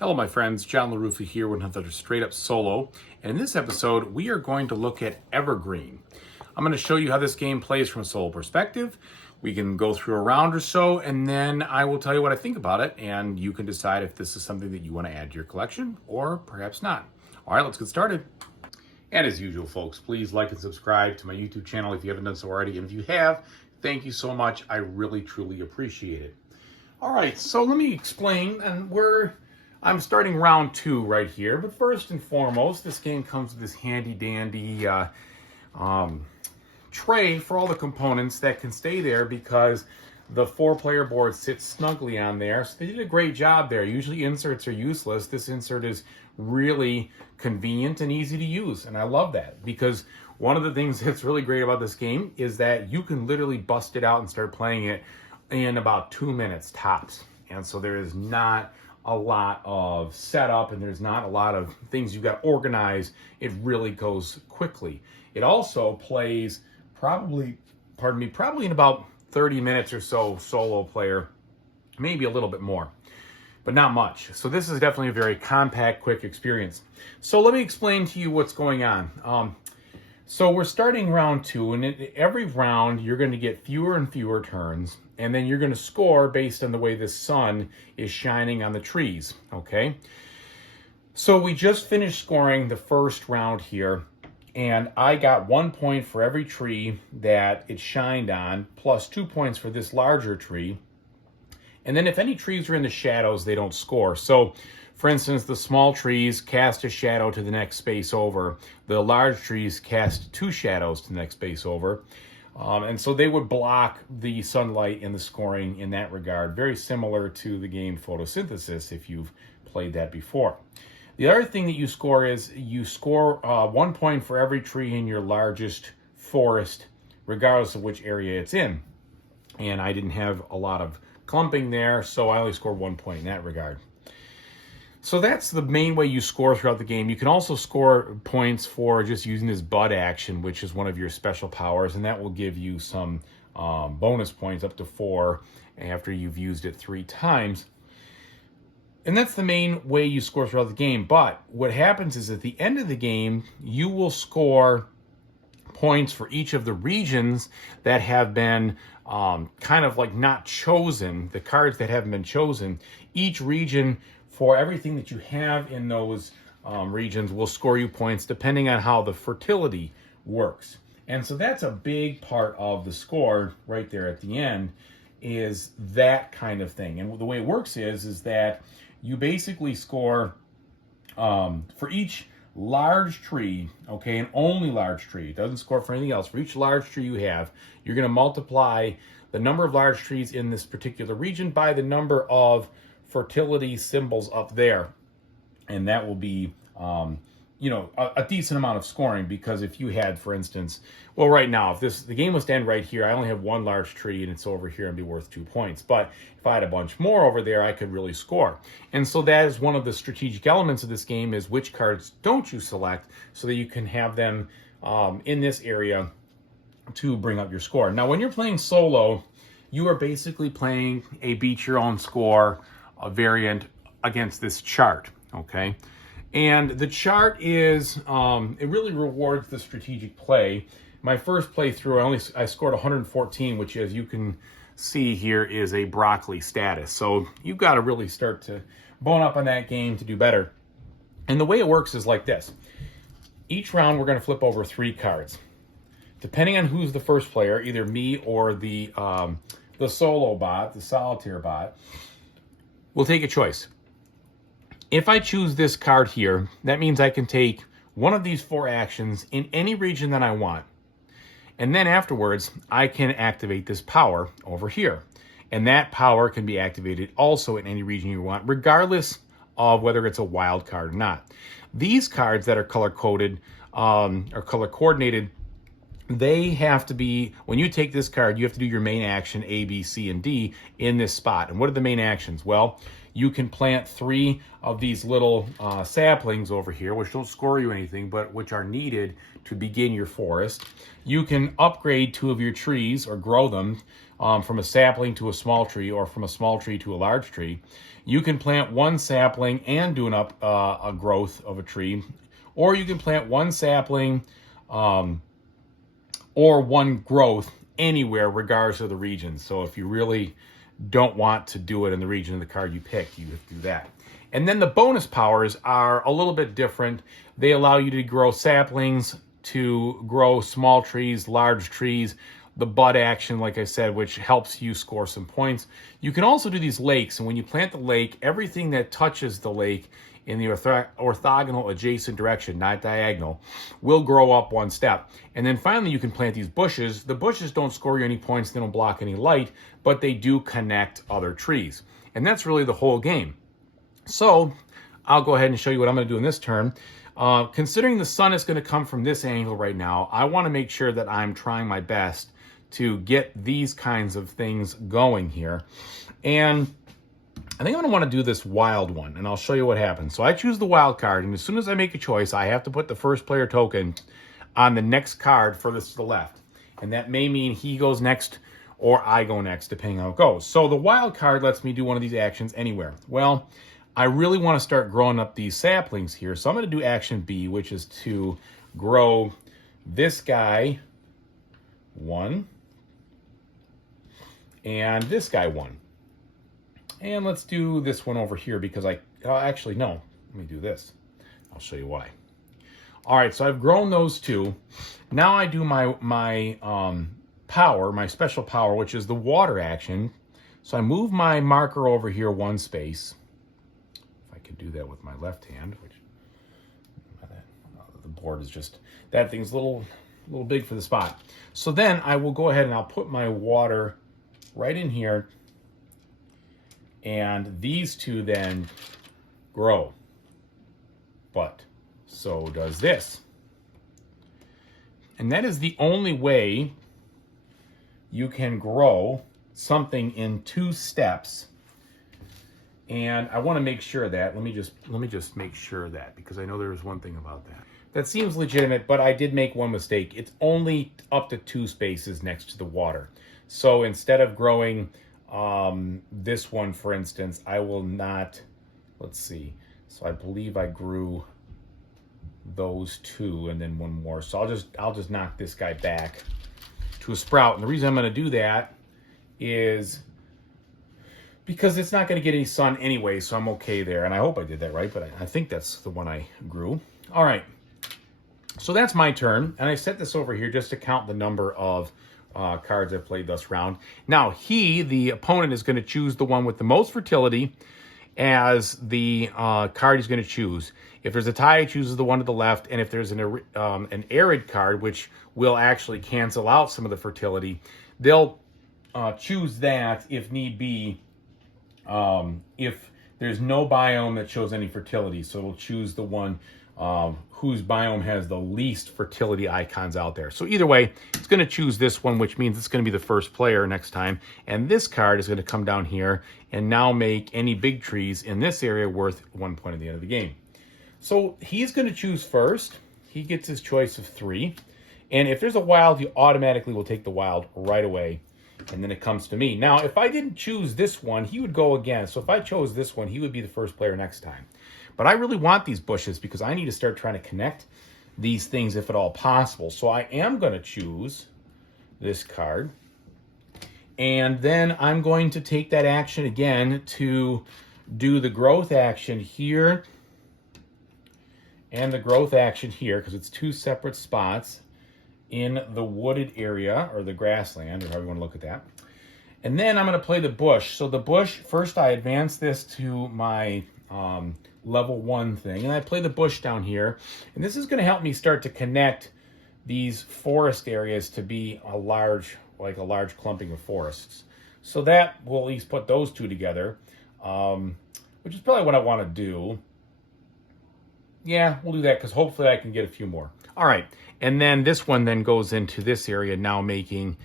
Hello my friends, John LaRuffa here with another straight up solo. And in this episode, we are going to look at Evergreen. I'm going to show you how this game plays from a solo perspective. We can go through a round or so, and then I will tell you what I think about it, and you can decide if this is something that you want to add to your collection, or perhaps not. All right, let's get started. And as usual, folks, please like and subscribe to my YouTube channel if you haven't done so already. And if you have, thank you so much. I really, truly appreciate it. All right, so let me explain, and I'm starting round 2 right here, but first and foremost, this game comes with this handy-dandy tray for all the components that can stay there because the 4-player board sits snugly on there. So they did a great job there. Usually inserts are useless. This insert is really convenient and easy to use, and I love that because one of the things that's really great about this game is that you can literally bust it out and start playing it in about 2 minutes tops. And so there is not a lot of setup and there's not a lot of things you've got to organize. It really goes quickly. It also plays probably in about 30 minutes or so solo player, maybe a little bit more, but not much. So this is definitely a very compact, quick experience. So let me explain to you what's going on. So we're starting round 2, and every round you're going to get fewer and fewer turns, and then you're going to score based on the way the sun is shining on the trees, okay? So we just finished scoring the first round here, and I got 1 point for every tree that it shined on, plus 2 points for this larger tree. And then if any trees are in the shadows, they don't score. So for instance, the small trees cast a shadow to the next space over. The large trees cast 2 shadows to the next space over. And so they would block the sunlight and the scoring in that regard. Very similar to the game Photosynthesis, if you've played that before. The other thing that you score is you score 1 point for every tree in your largest forest, regardless of which area it's in. And I didn't have a lot of clumping there, so I only scored 1 point in that regard. So that's the main way you score throughout the game. You can also score points for just using this bud action, which is one of your special powers, and that will give you some bonus points, up to 4, after you've used it 3 times. And that's the main way you score throughout the game. But what happens is at the end of the game, you will score points for each of the regions that have been kind of like not chosen, the cards that haven't been chosen. Each region, for everything that you have in those regions, will score you points depending on how the fertility works. And so that's a big part of the score right there at the end, is that kind of thing. And the way it works is that you basically score for each large tree, okay, and only large tree. It doesn't score for anything else. For each large tree you have, you're going to multiply the number of large trees in this particular region by the number of fertility symbols up there, and that will be a decent amount of scoring. Because if you had, for instance, well, right now, if the game was to end right here, I only have 1 large tree and it's over here and be worth 2 points. But if I had a bunch more over there, I could really score. And so that is one of the strategic elements of this game, is which cards don't you select, so that you can have them in this area to bring up your score. Now, when you're playing solo, you are basically playing a beat your own score, a variant against this chart, okay? And the chart is, it really rewards the strategic play. My first playthrough, I scored 114, which, as you can see here, is a broccoli status. So you've got to really start to bone up on that game to do better. And the way it works is like this. Each round, we're going to flip over 3 cards. Depending on who's the first player, either me or the solo bot, the solitaire bot, we'll take a choice. If I choose this card here, that means I can take one of these 4 actions in any region that I want. And then afterwards, I can activate this power over here. And that power can be activated also in any region you want, regardless of whether it's a wild card or not. These cards that are color-coded or color-coordinated, they have to be, when you take this card, you have to do your main action A, B, C, and D in this spot. And what are the main actions? Well, you can plant 3 of these little saplings over here, which don't score you anything, but which are needed to begin your forest. You can upgrade 2 of your trees or grow them from a sapling to a small tree, or from a small tree to a large tree. You can plant one sapling and do a growth of a tree, or you can plant one sapling or one growth anywhere, regardless of the region. So if you really don't want to do it in the region of the card you picked, you have to do that. And then the bonus powers are a little bit different. They allow you to grow saplings, to grow small trees, large trees, the bud action, like I said, which helps you score some points. You can also do these lakes, and when you plant the lake, everything that touches the lake in the orthogonal adjacent direction, not diagonal, will grow up one step. And then finally, you can plant these bushes. The bushes don't score you any points, they don't block any light, but they do connect other trees. And that's really the whole game. So I'll go ahead and show you what I'm going to do in this turn. Considering the sun is going to come from this angle right now, I want to make sure that I'm trying my best to get these kinds of things going here. And I think I'm going to want to do this wild one, and I'll show you what happens. So I choose the wild card, and as soon as I make a choice, I have to put the first player token on the next card furthest to the left. And that may mean he goes next or I go next, depending on how it goes. So the wild card lets me do one of these actions anywhere. Well, I really want to start growing up these saplings here. So I'm going to do action B, which is to grow this guy 1 and this guy 1. And let's do this one over here because actually, no, let me do this. I'll show you why. All right, so I've grown those two. Now I do my power, my special power, which is the water action. So I move my marker over here 1 space. If I could do that with my left hand, which the board is just, that thing's a little big for the spot. So then I will go ahead and I'll put my water right in here. And these two then grow. But so does this. And that is the only way you can grow something in 2 steps. And I want to make sure that, let me just make sure that, because I know there's one thing about that. That seems legitimate, but I did make one mistake. It's only up to 2 spaces next to the water. So instead of growing this one, for instance, I will not, let's see. So I believe I grew those 2 and then 1 more. So I'll just knock this guy back to a sprout. And the reason I'm going to do that is because it's not going to get any sun anyway, so I'm okay there. And I hope I did that right, but I think that's the one I grew. All right. So that's my turn. And I set this over here just to count the number of cards I've played thus round. Now the opponent, is going to choose the one with the most fertility as the card he's going to choose. If there's a tie, he chooses the one to the left, and if there's an arid card, which will actually cancel out some of the fertility, they'll choose that if need be. If there's no biome that shows any fertility, so we'll choose the one whose biome has the least fertility icons out there. So either way, it's going to choose this one, which means it's going to be the first player next time. And this card is going to come down here and now make any big trees in this area worth 1 point at the end of the game. So he's going to choose first. He gets his choice of 3. And if there's a wild, you automatically will take the wild right away. And then it comes to me. Now, if I didn't choose this one, he would go again. So if I chose this one, he would be the first player next time. But I really want these bushes because I need to start trying to connect these things if at all possible. So I am going to choose this card. And then I'm going to take that action again to do the growth action here and the growth action here, because it's 2 separate spots in the wooded area, or the grassland, or however you want to look at that. And then I'm going to play the bush. So the bush, first I advance this to my level 1 thing, and I play the bush down here. And this is going to help me start to connect these forest areas to be a large clumping of forests. So that will at least put those 2 together, which is probably what I want to do. Yeah, we'll do that because hopefully I can get a few more. All right, and then this one then goes into this area, now making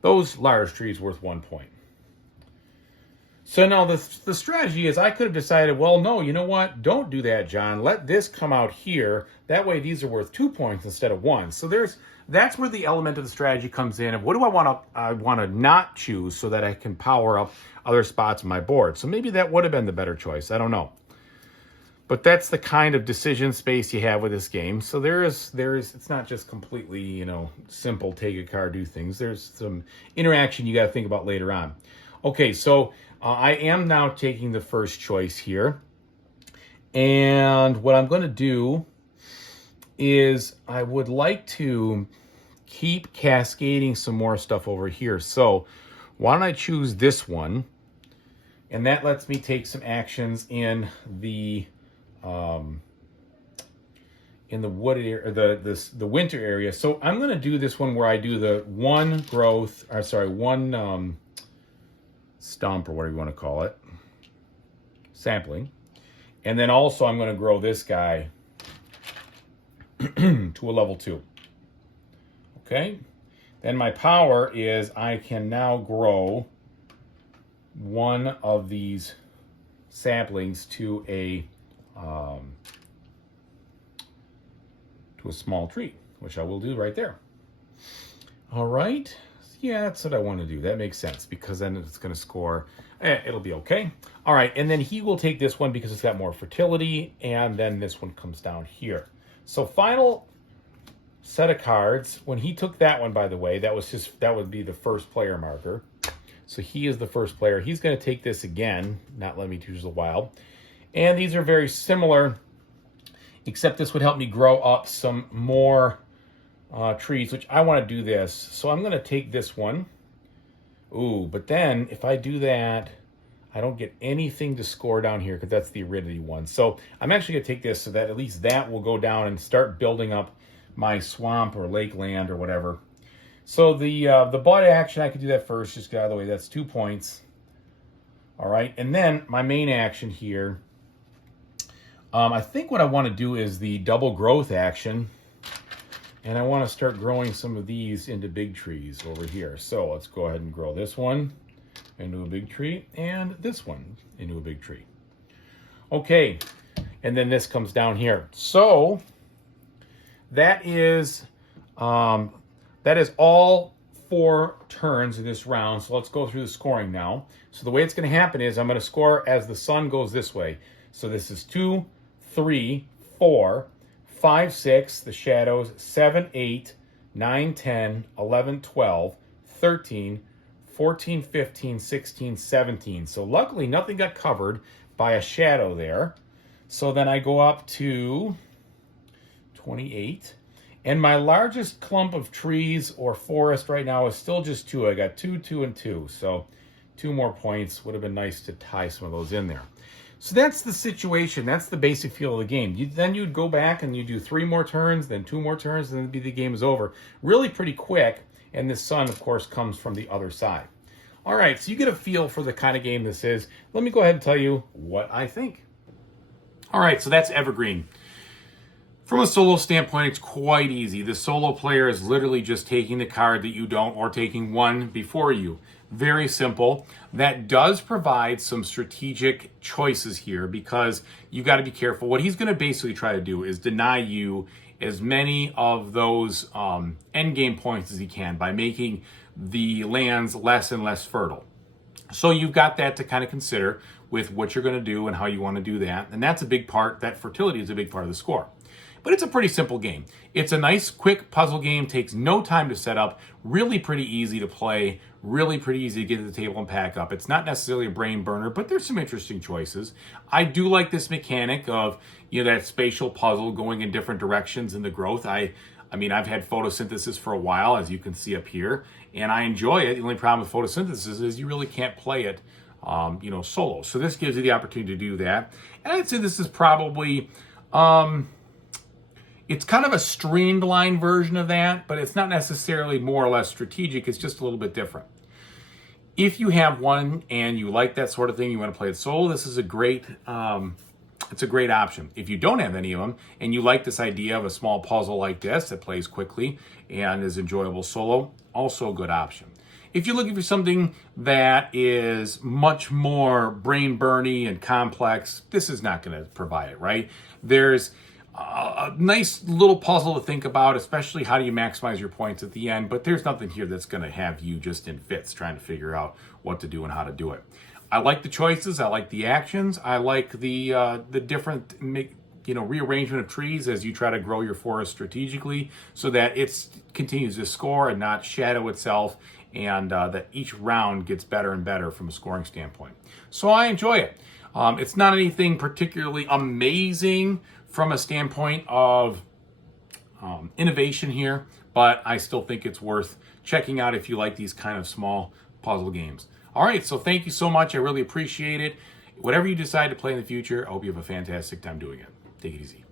those large trees worth 1 point. So now the strategy is I could have decided, well, no, you know what? Don't do that, John. Let this come out here. That way these are worth 2 points instead of 1. So that's where the element of the strategy comes in of what do I want to not choose so that I can power up other spots on my board. So maybe that would have been the better choice. I don't know. But that's the kind of decision space you have with this game. So it's not just completely, simple, take a card, do things. There's some interaction you got to think about later on. Okay, so I am now taking the first choice here. And what I'm going to do is I would like to keep cascading some more stuff over here. So why don't I choose this one? And that lets me take some actions in the wooded area, the winter area. So I'm going to do this one where I do the one stump, or whatever you want to call it, sampling. And then also I'm going to grow this guy to a level 2. Okay. Then my power is I can now grow one of these saplings to a small tree, which I will do right there. All right. Yeah, that's what I want to do. That makes sense because then it's going to score. It'll be okay. All right. And then he will take this one because it's got more fertility. And then this one comes down here. So final set of cards. When he took that one, by the way, that would be the first player marker. So he is the first player. He's going to take this again, not let me choose the wild. And these are very similar, except this would help me grow up some more trees, which I want to do this. So I'm going to take this one. Ooh, but then if I do that, I don't get anything to score down here because that's the aridity one. So I'm actually going to take this so that at least that will go down and start building up my swamp or lake land or whatever. So the bud action, I could do that first, just get out of the way. That's 2 points. All right, and then my main action here, I think what I want to do is the double growth action. And I want to start growing some of these into big trees over here. So let's go ahead and grow this one into a big tree and this one into a big tree. Okay, and then this comes down here. So that is all 4 turns in this round. So let's go through the scoring now. So the way it's going to happen is I'm going to score as the sun goes this way. So this is 2, 3, 4, 5, 6, the shadows, 7, 8, 9, 10, 11, 12, 13, 14, 15, 16, 17. So luckily nothing got covered by a shadow there. So then I go up to 28. And my largest clump of trees or forest right now is still just 2. I got 2, 2, and 2. So 2 more points. Would have been nice to tie some of those in there. So that's the situation. That's the basic feel of the game. Then you'd go back and you do 3 more turns, then 2 more turns, and then the game is over. Really pretty quick. And the sun, of course, comes from the other side. All right, so you get a feel for the kind of game this is. Let me go ahead and tell you what I think. All right, so that's Evergreen. From a solo standpoint, it's quite easy. The solo player is literally just taking the card that you don't or taking one before you. Very simple. That does provide some strategic choices here because you've got to be careful. What he's going to basically try to do is deny you as many of those endgame points as he can by making the lands less and less fertile. So you've got that to kind of consider with what you're going to do and how you want to do that. And that's a big part. That fertility is a big part of the score. But it's a pretty simple game. It's a nice, quick puzzle game. Takes no time to set up. Really pretty easy to play. Really pretty easy to get to the table and pack up. It's not necessarily a brain burner, but there's some interesting choices. I do like this mechanic of, that spatial puzzle going in different directions in the growth. I mean, I've had photosynthesis for a while, as you can see up here, and I enjoy it. The only problem with photosynthesis is you really can't play it, solo. So this gives you the opportunity to do that. And I'd say this is probably... it's kind of a streamlined version of that, but it's not necessarily more or less strategic. It's just a little bit different. If you have one and you like that sort of thing, you want to play it solo, this is a great option. If you don't have any of them and you like this idea of a small puzzle like this that plays quickly and is enjoyable solo, also a good option. If you're looking for something that is much more brain burny and complex, this is not going to provide it, right? There's a nice little puzzle to think about, especially how do you maximize your points at the end, but there's nothing here that's going to have you just in fits trying to figure out what to do and how to do it. I like the choices, I like the actions, I like the different rearrangement of trees as you try to grow your forest strategically so that it continues to score and not shadow itself, and that each round gets better and better from a scoring standpoint. So I enjoy it. It's not anything particularly amazing from a standpoint of innovation here, but I still think it's worth checking out if you like these kind of small puzzle games. All right, so thank you so much. I really appreciate it. Whatever you decide to play in the future, I hope you have a fantastic time doing it. Take it easy.